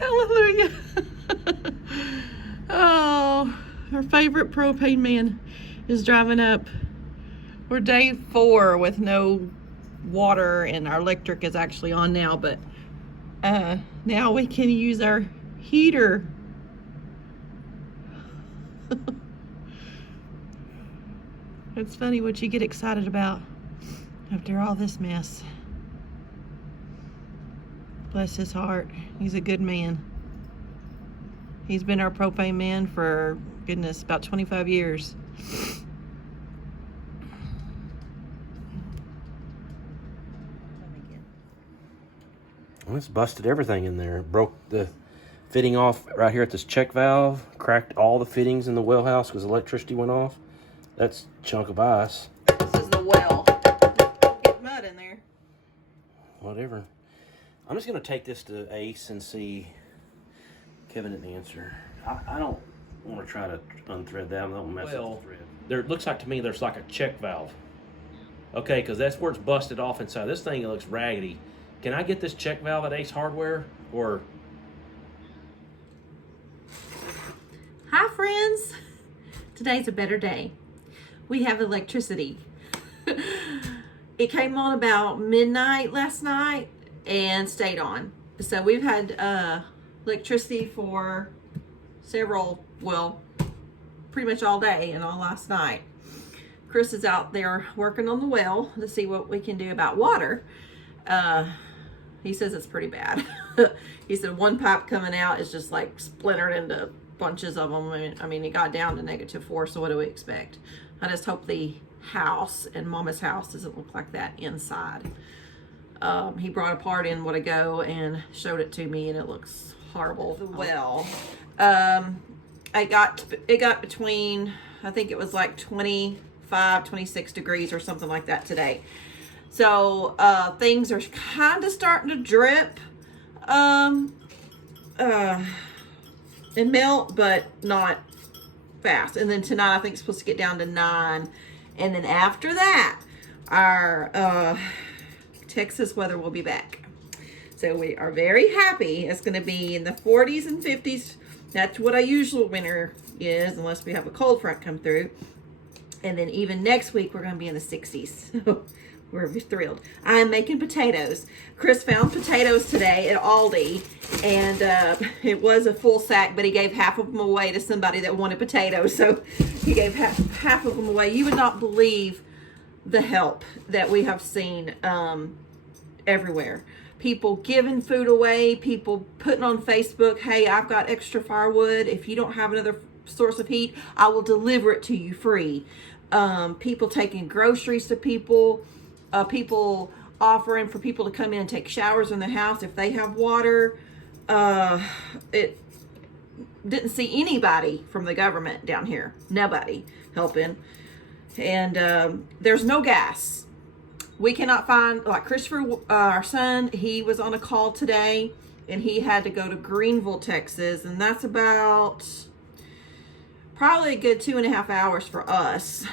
Hallelujah. Oh, our favorite propane man is driving up. We're day 4 with no water, and our electric is actually on now, but now we can use our heater. It's funny what you get excited about after all this mess. Bless his heart. He's a good man. He's been our propane man for, goodness, about 25 years. Well, it's busted everything in there. Broke the fitting off right here at this check valve. Cracked all the fittings in the well house because electricity went off. That's a chunk of ice. This is the well. Get mud in there. Whatever. I'm just going to take this to Ace and see. Kevin didn't answer. I don't want to try to unthread that. I don't mess up the thread. There looks like to me there's like a check valve. Okay, because that's where it's busted off inside. This thing looks raggedy. Can I get this check valve at Ace Hardware? Or... Hi, friends. Today's a better day. We have electricity. It came on about midnight last night and stayed on. So we've had electricity for pretty much all day and all last night. Chris is out there working on the well to see what we can do about water. He says it's pretty bad. He said one pipe coming out is just like splintered into bunches of them. I mean, it got down to -4, so what do we expect? I just hope the house and Mama's house doesn't look like that inside. He brought a part in what ago and showed it to me, and it looks horrible. The well, it got between, I think it was like 25, 26 degrees or something like that today. So things are kind of starting to drip and melt, but not fast. And then tonight I think it's supposed to get down to 9. And then after that, our Texas weather will be back. So we are very happy. It's going to be in the 40s and 50s. That's what our usual winter is, unless we have a cold front come through. And then even next week, we're going to be in the 60s. We're thrilled. I'm making potatoes. Chris found potatoes today at Aldi, and it was a full sack, but he gave half of them away to somebody that wanted potatoes. So he gave half of them away. You would not believe the help that we have seen everywhere. People giving food away, people putting on Facebook, hey, I've got extra firewood. If you don't have another source of heat, I will deliver it to you free. People taking groceries to people. People offering for people to come in and take showers in the house if they have water. It didn't see anybody from the government down here. Nobody helping. And there's no gas. We cannot find, like Christopher, our son, he was on a call today, and he had to go to Greenville, Texas, and that's about probably a good 2.5 hours for us.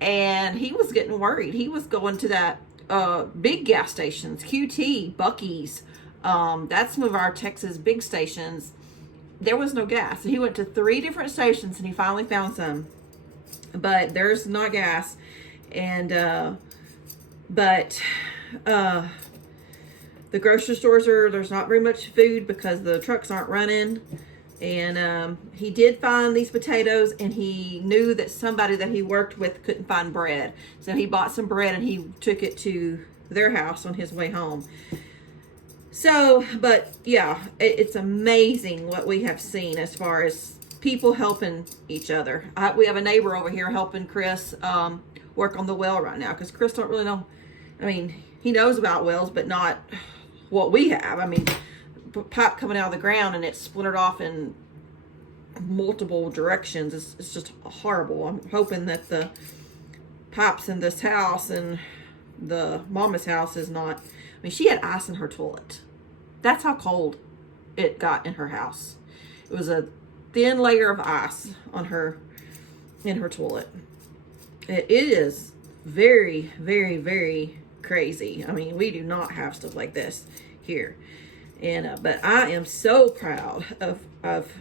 And he was getting worried. He was going to that big gas stations, QT, Buc-ee's. That's some of our Texas big stations. There was no gas. He went to 3 different stations, and he finally found some. But there's not gas. And the grocery stores there's not very much food because the trucks aren't running. And he did find these potatoes, and he knew that somebody that he worked with couldn't find bread. So he bought some bread, and he took it to their house on his way home. So, but yeah, it's amazing what we have seen as far as people helping each other. We have a neighbor over here helping Chris work on the well right now, because Chris don't really know. I mean, he knows about wells, but not what we have. I mean, pipe coming out of the ground and it's splintered off in multiple directions. It's just horrible. I'm hoping that the pipes in this house and the Mama's house is not. I mean, she had ice in her toilet. That's how cold it got in her house. It was a thin layer of ice on her, in her toilet. It is very, very, very crazy. I mean, we do not have stuff like this here. And but I am so proud of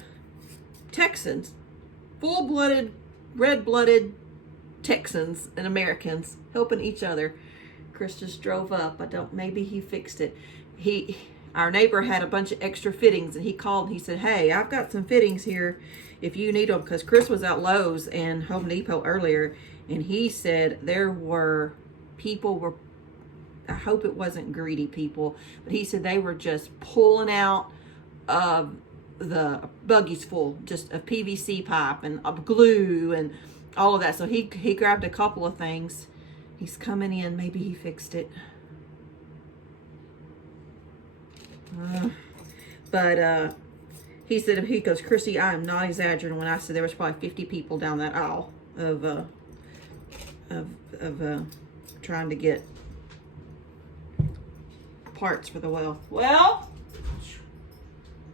Texans, full-blooded, red-blooded Texans and Americans helping each other. Chris just drove up. Maybe he fixed it. Our neighbor had a bunch of extra fittings, and he called and he said, "Hey, I've got some fittings here if you need them," because Chris was at Lowe's and Home Depot earlier, and he said people were, I hope it wasn't greedy people, but he said they were just pulling out the buggies full just of PVC pipe and of glue and all of that. So he grabbed a couple of things. He's coming in. Maybe he fixed it. But he said, he goes, "Chrissy, I am not exaggerating when I said there was probably 50 people down that aisle of trying to get parts for the well." Well,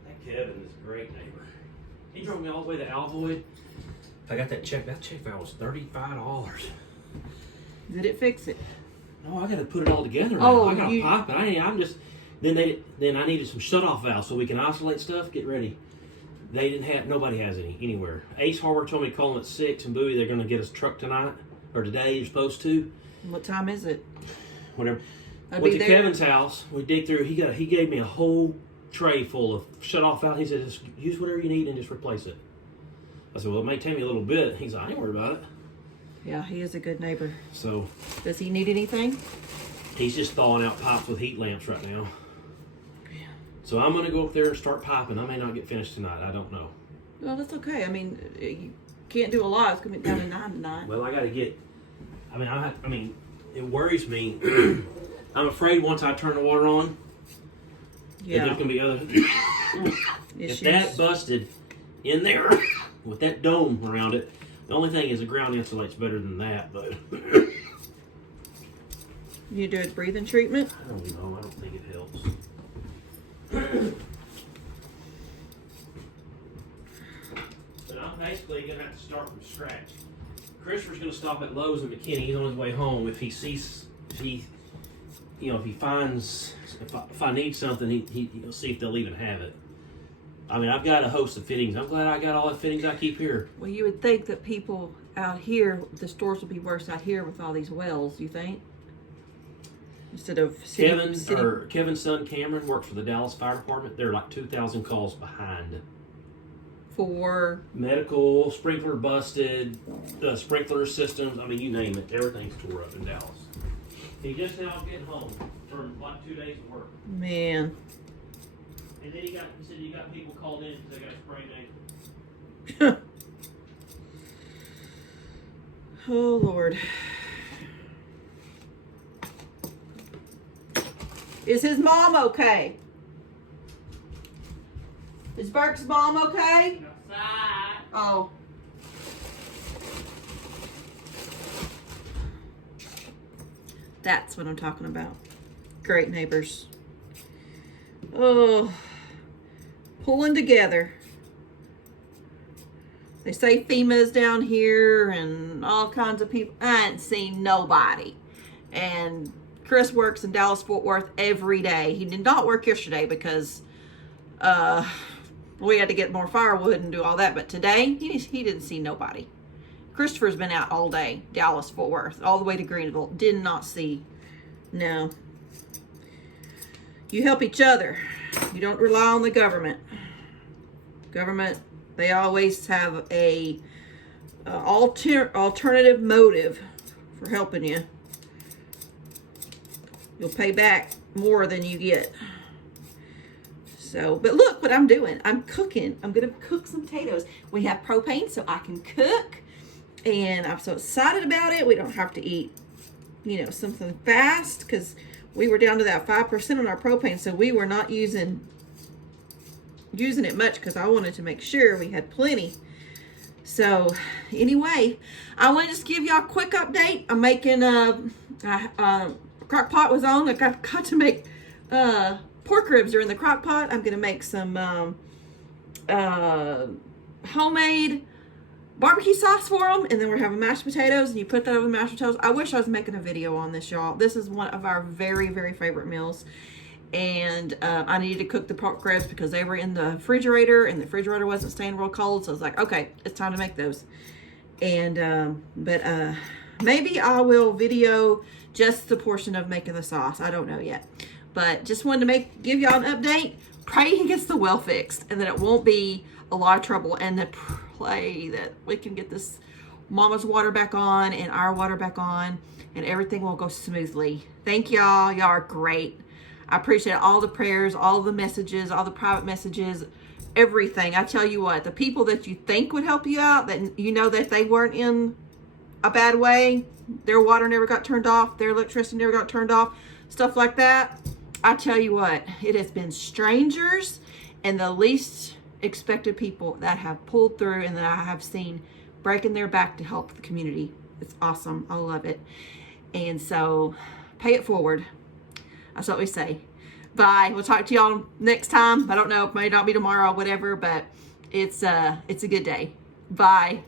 that Kevin is a great neighbor. He drove me all the way to Alvoid. I got that check valve was $35. did it fix it? No, I got to put it all together. Oh, I got a pipe, and I'm just. Then I needed some shut-off valves so we can isolate stuff. Get ready. They didn't have. Nobody has any anywhere. Ace Hardware told me to call them at 6, and Bowie, they're going to get us a truck tonight or today. You're supposed to. What time is it? Whatever. Went to Kevin's house. We dig through. He gave me a whole tray full of shut-off valves. He said, "Just use whatever you need and just replace it." I said, "Well, it may take me a little bit." He's like, "I ain't worried about it." Yeah, he is a good neighbor. So. Does he need anything? He's just thawing out pipes with heat lamps right now. So I'm going to go up there and start piping. I may not get finished tonight. I don't know. Well, that's okay. I mean, you can't do a lot. It's going to be down to 9 tonight. Well, I got to get... I mean, it worries me. I'm afraid once I turn the water on, that there's going to be other... If that busted in there with that dome around it, the only thing is the ground insulates better than that, but... You do a breathing treatment? I don't know. I don't think it helps. But I'm basically going to have to start from scratch. Christopher's going to stop at Lowe's in McKinney. He's on his way home. If he sees, if he finds, if I need something, he'll see if they'll even have it. I mean, I've got a host of fittings. I'm glad I got all the fittings I keep here. Well, you would think that people out here, the stores would be worse out here with all these wells, you think? Instead of Kevin's son Cameron works for the Dallas Fire Department. They're like 2,000 calls behind. For medical, sprinkler busted, sprinkler systems. I mean, you name it. Everything's tore up in Dallas. He just now getting home from like 2 days of work. Man. And then he said he got people called in because they got sprained ankles. Oh, Lord. Is his mom okay? Is Burke's mom okay? Oh. That's what I'm talking about. Great neighbors. Oh. Pulling together. They say FEMA's down here and all kinds of people. I ain't seen nobody. And Chris works in Dallas-Fort Worth every day. He did not work yesterday because we had to get more firewood and do all that. But today, he didn't see nobody. Christopher's been out all day, Dallas-Fort Worth, all the way to Greenville. Did not see. No. You help each other. You don't rely on the government. Government, they always have a alternative motive for helping you. You'll pay back more than you get. So, but look what I'm doing. I'm cooking. I'm going to cook some potatoes. We have propane so I can cook. And I'm so excited about it. We don't have to eat, something fast because we were down to that 5% on our propane. So we were not using it much because I wanted to make sure we had plenty. So anyway, I want to just give y'all a quick update. I'm making crock pot was on. I got to make pork ribs are in the crock pot. I'm gonna make some homemade barbecue sauce for them, and then we're having mashed potatoes, and you put that over the mashed potatoes. I wish I was making a video on this, y'all. This is one of our very, very favorite meals, and I needed to cook the pork ribs because they were in the refrigerator, and the refrigerator wasn't staying real cold. So I was like, okay, it's time to make those. And but maybe I will video just the portion of making the sauce. I don't know yet, but just wanted to give y'all an update. Pray he gets the well fixed, and that it won't be a lot of trouble, and to pray that we can get this mama's water back on and our water back on, and everything will go smoothly. Thank y'all. Y'all are great. I appreciate all the prayers, all the messages, all the private messages, everything. I tell you what, the people that you think would help you out, that you know that they weren't in a bad way, their water never got turned off, their electricity never got turned off, stuff like that. I tell you what, it has been strangers and the least expected people that have pulled through and that I have seen breaking their back to help the community. It's awesome. I love it. And so pay it forward. That's what we say. Bye. We'll talk to y'all next time. I don't know, it may not be tomorrow, whatever, but it's a good day. Bye.